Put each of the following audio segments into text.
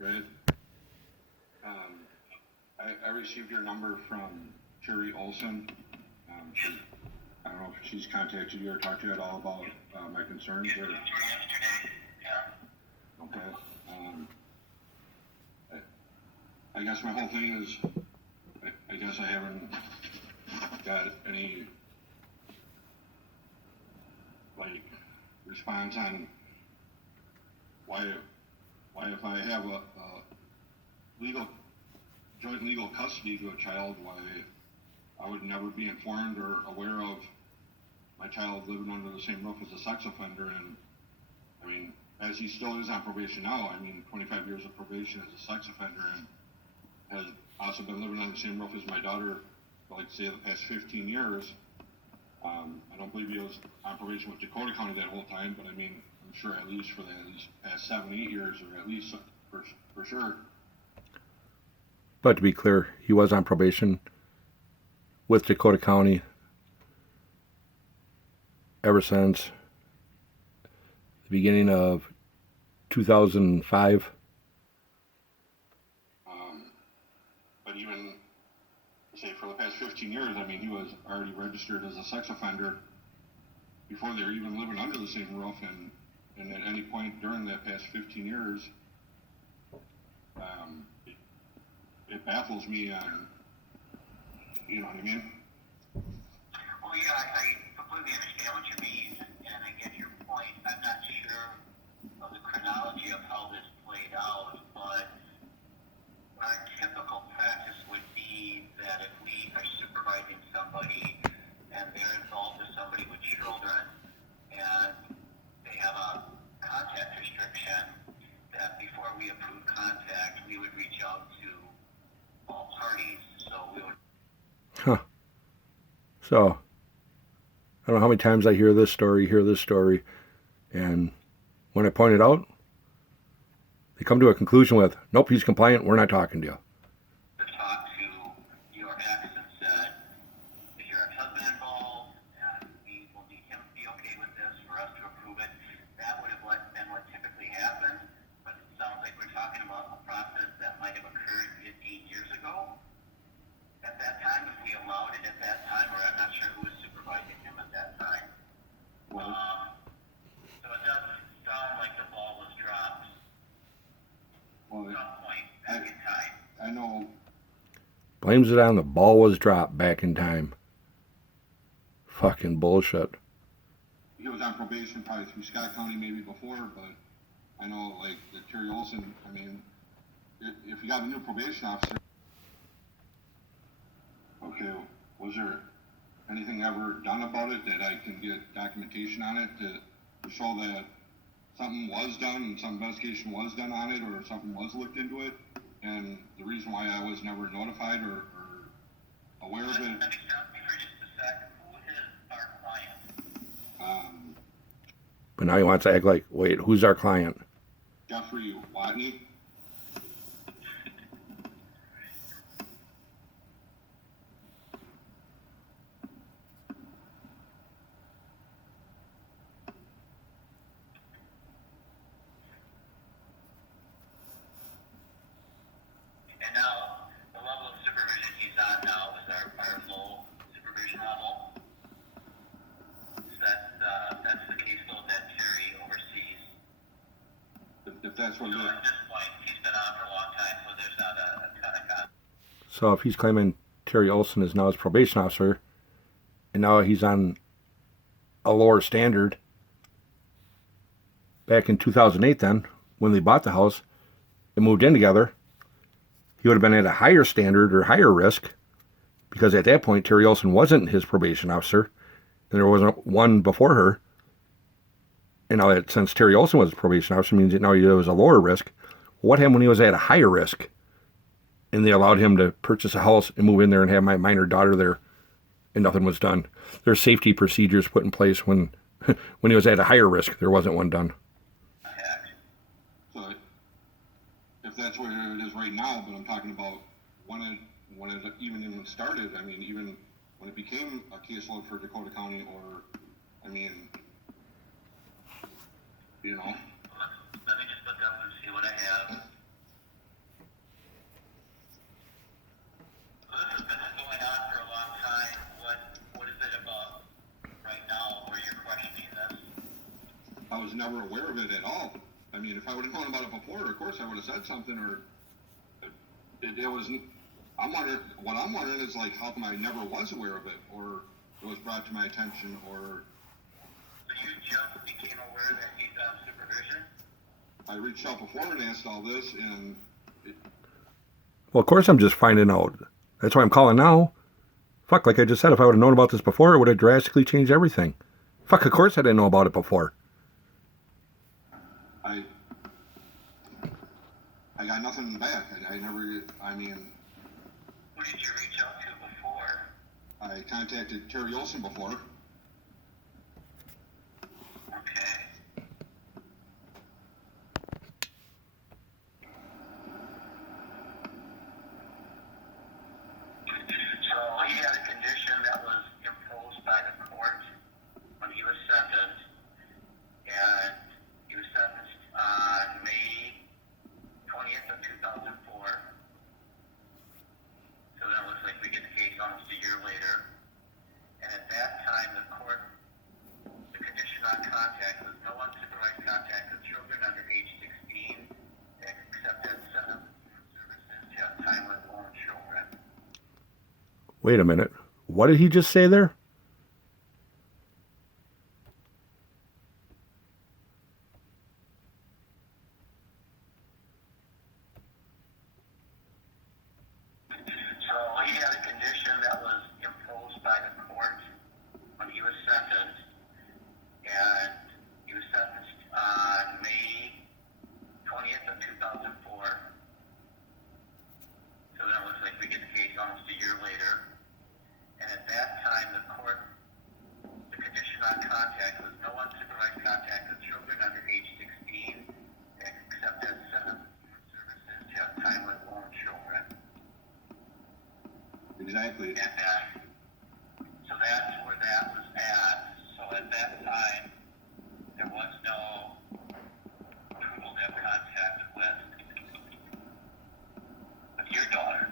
Right. I received your number from Terry Olson. I don't know if she's contacted you or talked to you at all about my concerns. Or... Okay. I guess my whole thing is, I guess I haven't got any response on why if I have a joint legal custody to a child, why I would never be informed or aware of my child living under the same roof as a sex offender. And I mean, as he still is on probation now, I mean, 25 years of probation as a sex offender, and has also been living on the same roof as my daughter for, like, say, the past 15 years. I don't believe he was on probation with Dakota County that whole time, but I mean, I'm sure at least for the past 7, 8 years, or at least for sure. But to be clear, he was on probation with Dakota County ever since the beginning of 2005. But even, say, for the past 15 years, I mean, he was already registered as a sex offender before they were even living under the same roof, and at any point during that past 15 years, it baffles me on, you know what I mean? Well, yeah, I completely understand what you mean, and I get your point. I'm not sure of the chronology of how this played out, but our typical practice would be that if we are supervising somebody and they're involved with somebody with children and they have a contact restriction, that before we approve contact, we would reach out to all parties. So we would. Huh. So, I don't know how many times I hear this story, and when I point it out, they come to a conclusion with, nope, he's compliant, we're not talking to you. Talk to your ex and said, is your ex-husband involved? And we will need him to be okay with this for us to approve it. That would have been what typically happened, but it sounds like we're talking about a process that might have occurred 8 years ago. At that time, if we allowed it at that time, or I'm not sure who was supervising him at that time. Well, So it does sound like the ball was dropped at some point back in time. I know. Blames it on the ball was dropped back in time. Fucking bullshit. He was on probation probably through Scott County maybe before, but I know, like, the Terry Olson, I mean, if you got a new probation officer, okay, was there anything ever done about it that I can get documentation on it to show that something was done and some investigation was done on it, or something was looked into it, and the reason why I was never notified or aware of it? Let me stop you for just a sec. Who is our client? But now he wants to act like, wait, who's our client? Jeffrey Watney. And now, the level of supervision he's on now is our low supervision level. So that's the caseload that Terry oversees. If that's what it So is. at this point, he's been on for a long time, so there's not a ton of contact. So if he's claiming Terry Olson is now his probation officer, and now he's on a lower standard, back in 2008 then, when they bought the house and moved in together, he would have been at a higher standard or higher risk, because at that point Terry Olson wasn't his probation officer, and there wasn't one before her. And now that since Terry Olson was his probation officer, means that now he was a lower risk. What happened when he was at a higher risk, and they allowed him to purchase a house and move in there and have my minor daughter there, and nothing was done? There's safety procedures put in place when when he was at a higher risk. There wasn't one done. So if that's where it is right now, but I'm talking about when it even started. I mean, even when it became a caseload for Dakota County, or, I mean, you know. Let me just look up and see what I have. never aware of it at all. I mean, if I would have known about it before, of course I would have said something, or it was. What I'm wondering is, like, how come I never was aware of it, or it was brought to my attention, or. So you just became aware that he's on supervision? I reached out before and asked all this, and. Well, of course I'm just finding out. That's why I'm calling now. Fuck, like I just said, if I would have known about this before, it would have drastically changed everything. Fuck, of course I didn't know about it before. I got nothing back. I never, I mean. Who did you reach out to before? I contacted Terry Olson before. Okay. So he had a condition that was imposed by the court when he was sentenced, and he was sentenced on May 20th of 2004. So then it looks like we get the case almost a year later. And at that time, the court, the condition on contact was no unsupervised contact with children under age 16, except as services to have time with own children. Wait a minute. What did he just say there? So he had a condition that was imposed by the court when he was sentenced, and he was sentenced on May 20th of 2004. So then it looks like we get the case almost a year later. And at that time, the court, the condition on contact was no unsupervised contact with children under age 16, except as services to have time with own children. Exactly. And so that's where that was at. So at that time, there was no approval to have contact with your daughter.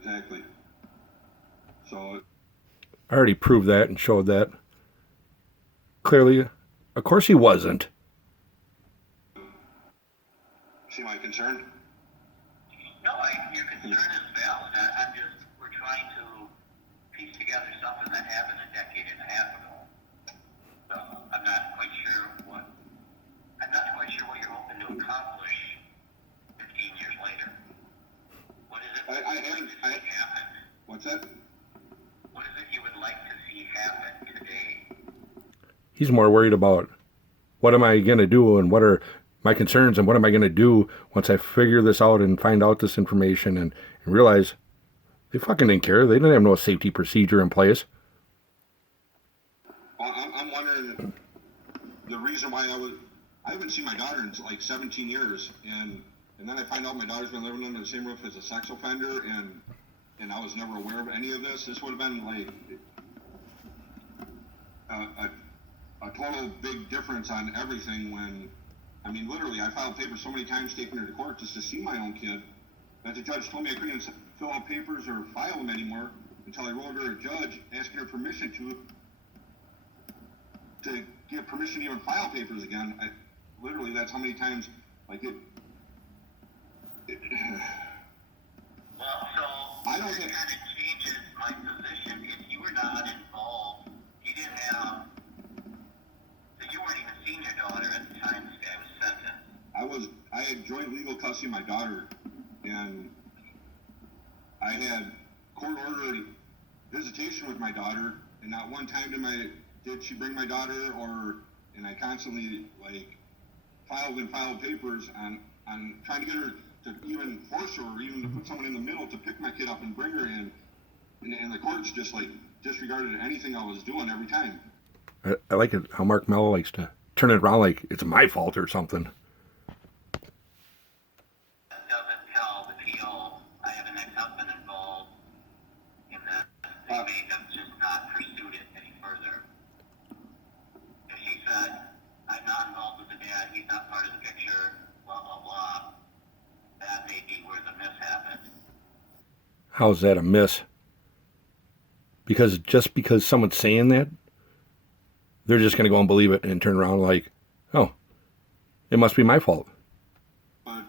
Exactly. So. I already proved that and showed that. Clearly, of course he wasn't. See my concern? No, your concern is valid. I'm just, we're trying to piece together something that happened a decade and a half ago. So I'm not quite sure what you're hoping to accomplish 15 years later. What is it that you'd like to see happen? What's that? What is it you would like to see happen today? He's more worried about what am I going to do and what are my concerns and what am I going to do once I figure this out and find out this information and realize they fucking didn't care. They didn't have no safety procedure in place. Well, I'm wondering the reason why I haven't seen my daughter in like 17 years, and then I find out my daughter's been living under the same roof as a sex offender, and I was never aware of any of this. This would have been like a total big difference on everything when, I mean, literally, I filed papers so many times taking her to court just to see my own kid that the judge told me I couldn't even fill out papers or file them anymore until I wrote her a judge asking her permission to give permission to even file papers again. Literally, that's how many times, like it Well, so I don't that think- kind of changes my position. If you were not involved, you didn't have, so you weren't even seeing your daughter at the time this guy was sentenced. I had joint legal custody of my daughter, and I had court-ordered visitation with my daughter, and not one time did she bring my daughter, and I constantly, like, filed papers on trying to get her to even force her or even to put someone in the middle to pick my kid up and bring her in, and the courts just, like, disregarded anything I was doing every time. I like it how Mark Mello likes to turn it around like it's my fault or something. That doesn't tell the PO I have an ex-husband involved in that. They may have just not pursued it any further. If she said, I'm not involved with the dad, he's not part of the picture, blah, blah, blah, that may be where the miss happened. How's that a miss? Because just because someone's saying that, they're just going to go and believe it and turn around like, oh, It must be my fault. But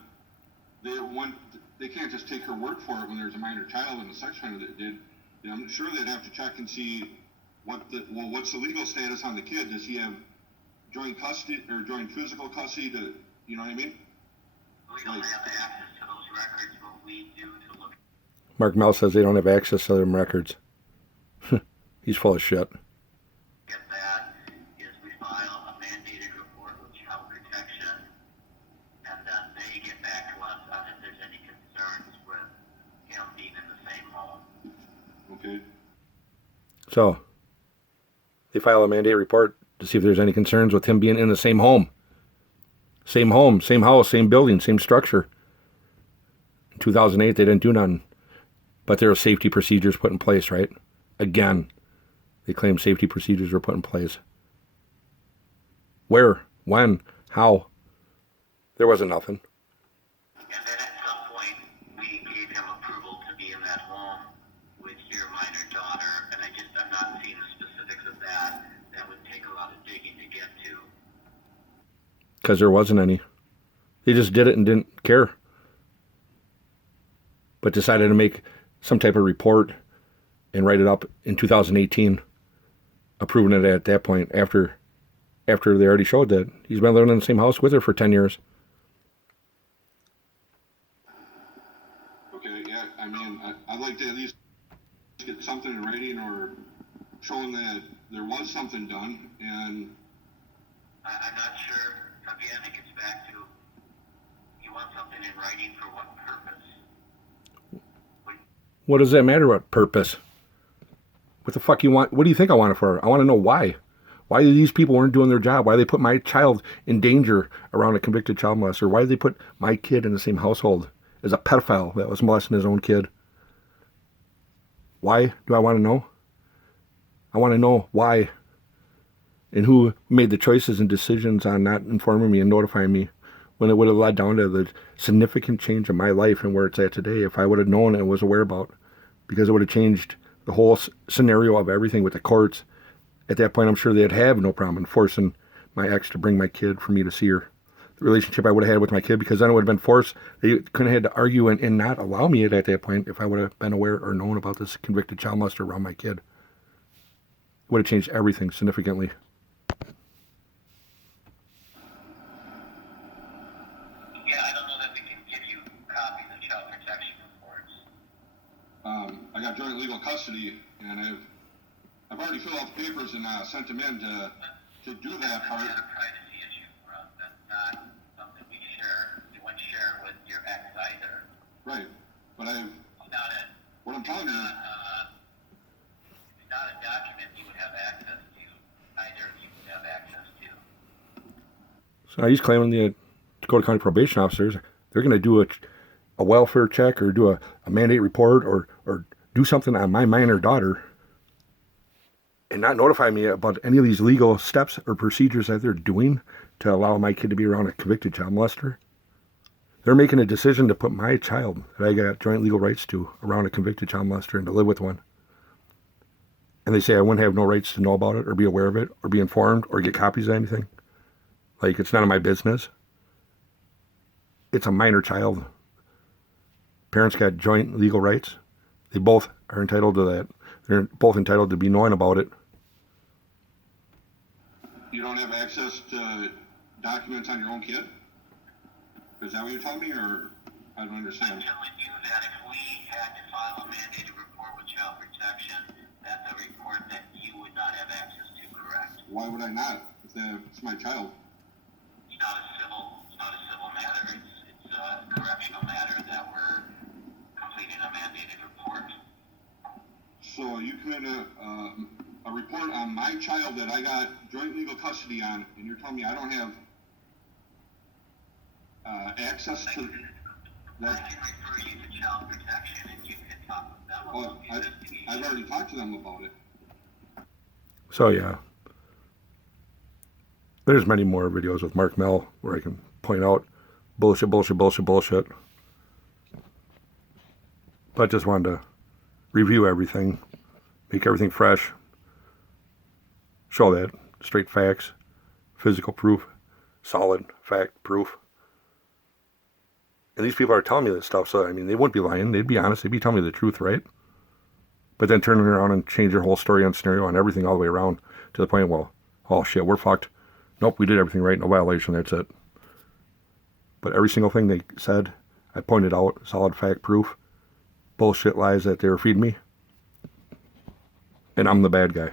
they can't just take her word for it when there's a minor child and a sex offender that did. You know, I'm sure they'd have to check and see what's the legal status on the kid. Does he have joint custody or joint physical custody? You know what I mean? We don't have access to those records. What we do to look Mark Mel says they don't have access to them records. He's full of shit. at that is we file a mandated report with Child Protection, and then they get back to us on if there's any concerns with him being in the same home. Okay. So, they file a mandate report to see if there's any concerns with him being in the same home. Same home, same house, same building, same structure. In 2008, they didn't do nothing. But there were safety procedures put in place, right? Again, they claim safety procedures were put in place. Where? When? How? There wasn't nothing. And then at some point, we gave him approval to be in that home with your minor daughter, and I'm not seeing the specifics of that. That would take a lot of digging to get to. Because there wasn't any. They just did it and didn't care. But decided to make some type of report and write it up in 2018, approving it at that point after they already showed that he's been living in the same house with her for 10 years. Okay, yeah, I mean, I'd like to at least get something in writing or showing that there was something done, and I'm not sure. Again, it gets back to you want something in writing for what purpose? What does that matter what purpose? What the fuck you want? What do you think I want it for? I want to know why. Why these people weren't doing their job? Why they put my child in danger around a convicted child molester? Why did they put my kid in the same household as a pedophile that was molesting his own kid? Why do I want to know? I want to know why and who made the choices and decisions on not informing me and notifying me when it would have led down to the significant change in my life and where it's at today if I would have known and was aware about, because it would have changed the whole scenario of everything with the courts. At that point, I'm sure they'd have no problem in forcing my ex to bring my kid for me to see her. The relationship I would have had with my kid, because then it would have been forced. They couldn't have had to argue and not allow me at that point if I would have been aware or known about this convicted child molester around my kid. It would have changed everything significantly. Yeah, I don't know that we can give you copies of child protection reports. I got joint legal custody, and I've already filled out the papers and sent them in to do that part. That's not a privacy issue for us. That's not something we share. We wouldn't share with your ex either. Right, but what I'm telling you, It's not a document you would have access to. Either of you would have access to. So now he's claiming the Dakota County probation officers, they're going to do a welfare check or do a mandate report or do something on my minor daughter and not notify me about any of these legal steps or procedures that they're doing to allow my kid to be around a convicted child molester. They're making a decision to put my child that I got joint legal rights to around a convicted child molester and to live with one. And they say I wouldn't have no rights to know about it or be aware of it or be informed or get copies of anything. Like, it's none of my business. It's a minor child. Parents got joint legal rights. They both are entitled to that. They're both entitled to be knowing about it. you don't have access to documents on your own kid? Is that what you're telling me, or I don't understand? I'm telling you that if we had to file a mandated report with child protection, that's a report that you would not have access to, correct? Why would I not? It's my child. It's not a civil matter. It's a correctional matter that we're completing a mandated report. So you could a report on my child that I got joint legal custody on, and you're telling me I don't have access to I that? can refer you to child protection, and you can talk with them Well, about the investigation. I've already talked to them about it. So yeah, there's many more videos with Mark Mel where I can point out bullshit. But just wanted to review everything, make everything fresh, show that straight facts, physical proof, solid fact proof. And these people are telling me this stuff, so I mean, they wouldn't be lying. They'd be honest. They'd be telling me the truth, right? But then turning around and change their whole story and scenario and everything all the way around to the point, well, oh shit, we're fucked. Nope, we did everything right, no violation, that's it. But every single thing they said, I pointed out, solid fact proof, bullshit lies that they were feeding me. And I'm the bad guy.